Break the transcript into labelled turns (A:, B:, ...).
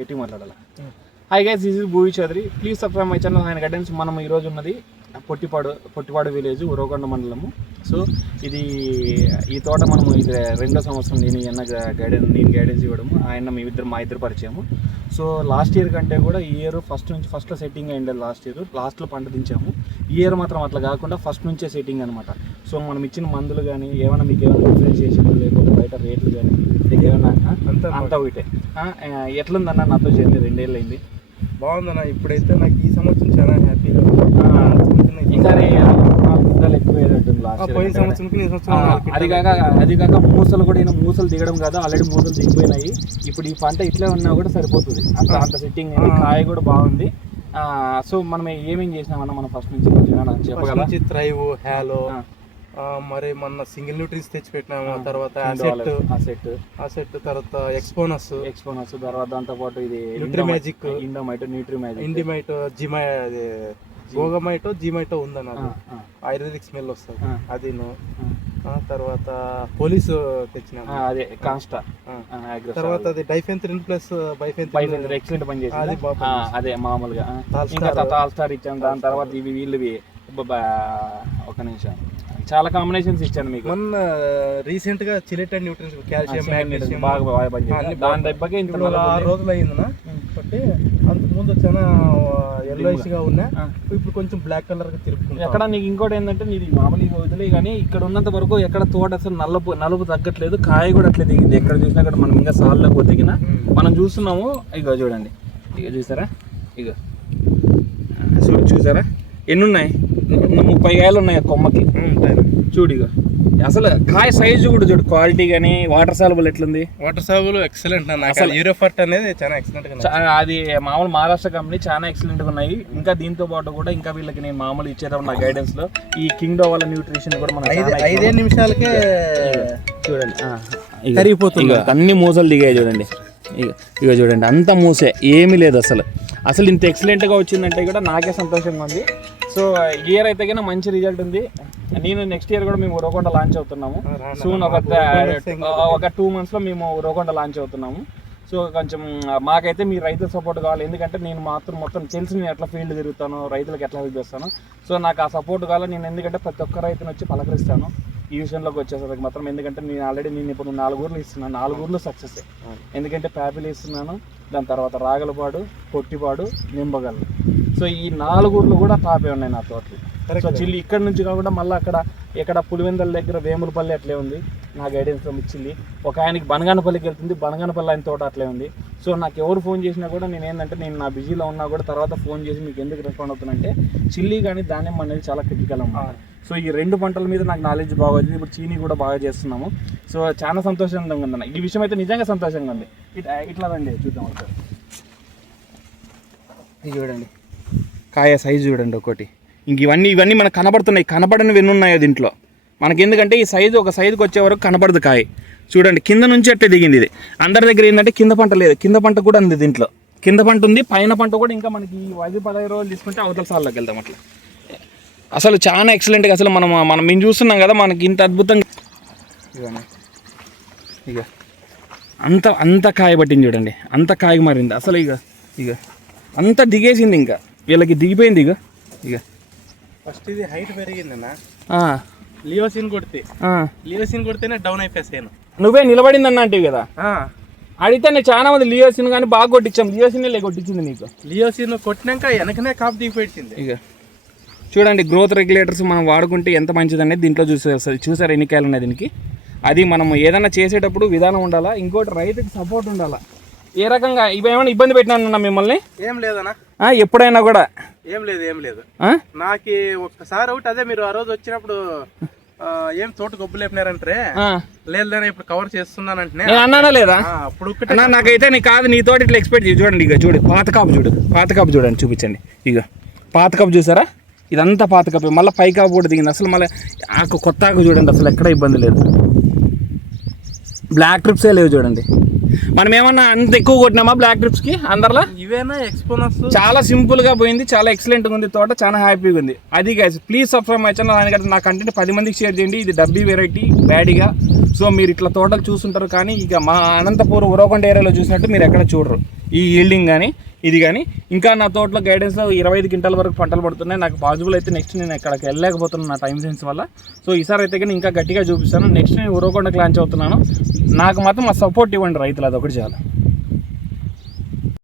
A: గట్టి మాట్లాడాలి? Hi guys is is Bhuvi Chowdary please subscribe my channel ఆయన guidance మనం ఈ రోజు ఉన్నది పొట్టిపాడు పొట్టిపాడు విలేజ్ ఉరవకొండ మండలము. సో ఇది ఈ తోట మనం ఇది రెండో సంవత్సరం నేను అన్న గైడెన్స్ నేను గైడెన్స్ ఇవ్వడము. ఆయన మీ ఇద్దరు మా ఇద్దరు పరిచయము. సో లాస్ట్ ఇయర్ కంటే కూడా ఈ ఇయర్ ఫస్ట్ నుంచి ఫస్ట్లో సెట్టింగ్ అయింది లాస్ట్ ఇయర్ లాస్ట్లో పంట దించాము. ఈ ఇయర్ మాత్రం అట్లా కాకుండా ఫస్ట్ నుంచే సెట్టింగ్ అనమాట సో మనం ఇచ్చిన మందులు కానీ ఏమైనా మీకు ఏమైనా చేసినా లేకపోతే బయట రేట్లు కానీ మీకు ఏమైనా ఆ?
B: అంతా
A: అంతా ఒకటే ఎట్లుందన్న నాతో చేయండి రెండేళ్ళు అయింది
B: బాగుందన్న ఇప్పుడైతే నాకు ఈ సంవత్సరం చాలా హ్యాపీగా
A: ఈసారి ఎక్కువ
B: పోయిన. సంవత్సరం
A: అది కాక అది కాక మూసలు కూడా ఈయన మూసలు దిగడం కాదు ఆల్రెడీ మూసలు దిగిపోయినాయి. ఇప్పుడు ఈ పంట ఇట్లే ఉన్నా కూడా సరిపోతుంది. అంత అంత సెట్టింగ్. కాయ కూడా బాగుంది. ఆ, సో మనం ఏమేం చేసినామన్నా మనం ఫస్ట్ నుంచి
B: నుంచి థ్రైవ్ హ్యాలో మరి మొన్న సింగిల్ న్యూట్రీస్ తెచ్చి పెట్టినాము తర్వాత అసెట్
A: వాళ్ళ- ఆ సెట్
B: ఆ సెట్ తర్వాత ఎక్స్పోనస్.
A: ఎక్స్పోనస్ తర్వాత దాంతో పాటు ఇది
B: Nutrimagic.
A: ఇండోమైట్ న్యూట్రీ మ్యాజిక్
B: ఇండిమైట్ జిమై అది గోగమైటో జిమైటో ఉందన్న అది. ఆయుర్వేదిక్ స్మెల్ వస్తుంది.
A: ఆ,
B: తర్వాత పోలీసు తెచ్చినాము.
A: అదే కాన్స్టా.
B: తర్వాత అది డైఫెన్త్రిన్ ప్లస్
A: పైన
B: బైఫెన్త్రిన్
A: ఎక్సలెంట్ పని చేసింది.
B: అది.
A: అదే మామూలుగా. ఇంకా దాని తర్వాత ఇవి వీళ్ళవి. ఒక నిమిషం. చాలా కాంబినేషన్స్ ఇచ్చాను మీకు.
B: మొన్న రీసెంట్గా చిలెట్ అండ్ న్యూట్రియన్స్ కాల్షియం
A: ఆ,
B: మాగ్నీషియం
A: బాగా బాగా పని చేసింది.
B: అన్ని
A: దాని దెబ్బకి ఇంత
B: ఆరు. రోజులు అయిందనా కాబట్టి అంతకు ముందు చాలా ఎల్లోయిష్గా ఉన్నా. ఇప్పుడు కొంచెం బ్లాక్ కలర్గా తిరుపుకుంటా
A: ఎక్కడ నీకు ఇంకోటి ఏంటంటే నీది మామూలుగా వదిలే కానీ ఇక్కడ ఉన్నంత వరకు ఎక్కడ తోట అసలు నలుపు నలుపు తగ్గట్లేదు కాయ కూడా అట్లే దిగింది. ఎక్కడ చూసినా కూడా మనం ఇంకా సాల్లో పోతే దిగిన. మనం చూస్తున్నాము ఇగో చూడండి. ఇక చూసారా? ఇగో. చూ- చూసారా? ఎన్ని ఉన్నాయి ముప్పై కాయలు ఉన్నాయి కొమ్మకి. చూడు ఇగో అసలు కాయ సైజు కూడా చూడు క్వాలిటీ కానీ వాటర్ సాలబుల్ ఎట్లుంది?
B: వాటర్ సాగులు ఎక్సలెంట్
A: అసలు-
B: యూరోఫర్ట్ అనేది చాలా ఎక్సలెంట్
A: అది మామూలు మహారాష్ట్ర కంపెనీ చాలా ఎక్సలెంట్గా ఉన్నాయి. ఇంకా దీంతో పాటు కూడా ఇంకా వీళ్ళకి నేను మామూలు ఇచ్చేటప్పుడు నా గైడెన్స్లో. ఈ కింగ్డో వాళ్ళ న్యూట్రిషన్ కూడా మనం
B: ఐదు నిమిషాలకే
A: చూడండి.
B: కరిగిపోతుంది.
A: ఇగో, అన్ని మూసలు దిగాయి చూడండి. ఇక ఇక చూడండి అంత మూసే ఏమీ లేదు అసలు. అసలు ఇంత ఎక్సలెంట్గా వచ్చిందంటే కూడా నాకే సంతోషంగా ఉంది. సో ఇయర్ అయితే కన్నా మంచి రిజల్ట్ ఉంది. నేను నెక్స్ట్ ఇయర్ కూడా మేము ఉరవకొండ లాంచ్ అవుతున్నాము. సూన్ ఒక ఒక టూ మంత్స్లో మేము ఉరవకొండ లాంచ్ అవుతున్నాము. సో కొంచెం మాకైతే మీ రైతుల సపోర్ట్ కావాలి. ఎందుకంటే నేను మాత్రం మొత్తం తెలిసి నేను ఎట్లా ఫీల్డ్ తిరుగుతాను రైతులకు ఎట్లా హెల్ప్ చేస్తాను. సో నాకు ఆ సపోర్ట్ కావాలి. నేను ఎందుకంటే ప్రతి ఒక్క రైతుని వచ్చి పలకరిస్తాను. ఈ విషయంలోకి వచ్చేసరికి మాత్రం ఎందుకంటే నేను ఆల్రెడీ నేను ఇప్పుడు నాలుగు ఊర్లు ఇస్తున్నాను. నాలుగు ఊర్లు సక్సెస్ ఎందుకంటే ప్యాపిల్ ఇస్తున్నాను. దాని తర్వాత రాగలపాడు పొట్టిపాడు నింబగల్ సో ఈ నాలుగు ఊర్లు కూడా టాపే ఉన్నాయి నా తోటలు. సో చిల్లి ఇక్కడ నుంచి కాకుండా మళ్ళీ అక్కడ ఇక్కడ పులివెందల దగ్గర వేములపల్లి అట్లే ఉంది. నా గైడెన్స్ ఇచ్చింది ఒక ఆయనకి బనగానపల్లికి వెళ్తుంది. బనగానపల్లి ఆయన తోట అట్లే ఉంది. సో నాకు ఎవరు ఫోన్ చేసినా కూడా నేను ఏంటంటే నేను నా బిజీలో ఉన్నా కూడా తర్వాత ఫోన్ చేసి మీకు ఎందుకు రెస్పాండ్ అవుతానంటే చిల్లీ కానీ ధాన్యం అనేది చాలా క్రిటికల్ అన్నమాట. సో ఈ రెండు పంటల మీద నాకు నాలెడ్జ్ బాగా వచ్చింది. ఇప్పుడు చీనీ కూడా బాగా చేస్తున్నాము. సో చాలా సంతోషంగా ఉందన్న. ఈ విషయం అయితే నిజంగా సంతోషంగా ఉంది. ఇట్లా ఇట్లా రండి చూద్దాం ఒకసారి. ఇది చూడండి. కాయ సైజు చూడండి ఒకటి. ఇంక ఇవన్నీ ఇవన్నీ మనకు కనబడుతున్నాయి. కనబడని ఎన్ని దీంట్లో? మనకి ఎందుకంటే ఈ సైజు ఒక సైజుకి వచ్చే వరకు కనబడదు కాయ. చూడండి కింద నుంచి అట్టే దిగింది ఇది. అందరి దగ్గర ఏంటంటే కింద పంట లేదు. కింద పంట కూడా ఉంది దీంట్లో. కింద పంట ఉంది పైన పంట కూడా ఇంకా మనకి ఈ పది పదహైదు రోజులు తీసుకుంటే అవతల సార్లోకి వెళ్దాం అట్లా. అసలు చాలా ఎక్సలెంట్గా అసలు మనం మనం మేము చూస్తున్నాం కదా మనకి ఇంత అద్భుతంగా. ఇక అంత అంత కాయ పట్టింది చూడండి. అంత కాయ మారింది. అసలు ఇక ఇక అంత దిగేసింది ఇంకా. వీళ్ళకి దిగిపోయింది ఇక ఇక
B: ఫస్ట్ ఇది హైట్ పెరిగిందన్న. లియోసిన్ కొడితే. లియోసిన్ కొడితేనే డౌన్ అయిపోయాను
A: నువ్వే నిలబడింది అన్న అంటే కదా? అడిగితే నేను చాలా మంది లియోసిన్ కానీ బాగా కొట్టించాం. లియోసిన్ కొట్టించింది నీకు.
B: లియోసిన్ కొట్టినాక వెనకనే కాపు దిగిపోయింది
A: ఇక చూడండి గ్రోత్ రెగ్యులేటర్స్ మనం వాడుకుంటే ఎంత మంచిది అనేది దీంట్లో చూసే చూసారు ఎన్ని కాయలు ఉన్నాయి దీనికి? అది మనం ఏదైనా చేసేటప్పుడు విధానం ఉండాలా? ఇంకోటి రైతుకి సపోర్ట్ ఉండాలా? ఏ రకంగా ఇవేమైనా ఇబ్బంది పెట్టినా మిమ్మల్ని?
B: ఏం లేదన్నా.
A: ఎప్పుడైనా కూడా?
B: ఏం లేదు ఏం లేదు? నాకు ఒక్కసారి ఒకటి అదే మీరు ఆ రోజు వచ్చినప్పుడు ఏం తోట గొబ్బు లేపినారంటే
A: ఆ.
B: లేదని ఇప్పుడు కవర్ చేస్తున్నానంటే
A: నేను అన్నానా లేదా?
B: అప్పుడు
A: నాకైతే నీ కాదు నీ తోటి ఇట్లా ఎక్స్పెక్ట్ చూడండి ఇక చూడు పాత కాపు చూడు పాత కాపు చూడండి చూపించండి. ఇక పాత కాపు చూసారా? ఇదంతా పాత కాపు మళ్ళీ పై కాపు కూడా దిగింది. అసలు మళ్ళీ ఆకు కొత్త ఆకు చూడండి అసలు ఎక్కడ ఇబ్బంది లేదు. బ్లాక్ ట్రిప్సే లేవు చూడండి. మనం ఏమన్నా అంత ఎక్కువ కొట్టినామా బ్లాక్ ట్రిప్స్కి అందరిలో?
B: ఇవేనా ఎక్స్పోనస్
A: చాలా సింపుల్గా పోయింది చాలా ఎక్సలెంట్ ఉంది తోట చాలా హ్యాపీగా ఉంది. అది guys please subscribe my channel దానికంటే నా కంటెంట్ పది మందికి షేర్ చేయండి. ఇది డబ్బీ వెరైటీ బ్యాడీగా సో మీరు ఇట్లా తోటలు చూస్తుంటారు కానీ ఇక మా అనంతపూర్ ఉరవకొండ ఏరియాలో చూసినట్టు మీరు ఎక్కడ చూడరు. ఈ ఈల్డింగ్ కానీ ఇది కానీ ఇంకా నా తోటలో గైడెన్స్లో ఇరవై ఐదు క్వింటాల వరకు పంటలు పడుతున్నాయి. నాకు పాసిబుల్ అయితే నెక్స్ట్ నేను ఎక్కడికి వెళ్ళలేకపోతున్నాను నా టైం సెన్స్ వల్ల. సో ఈసారి అయితే కానీ ఇంకా గట్టిగా చూపిస్తాను. నెక్స్ట్ నేను ఉరవకొండకు లాంచ్ అవుతున్నాను నాకు మాత్రం మా సపోర్ట్ ఇవ్వండి రైతులు అదొకటి చాలా.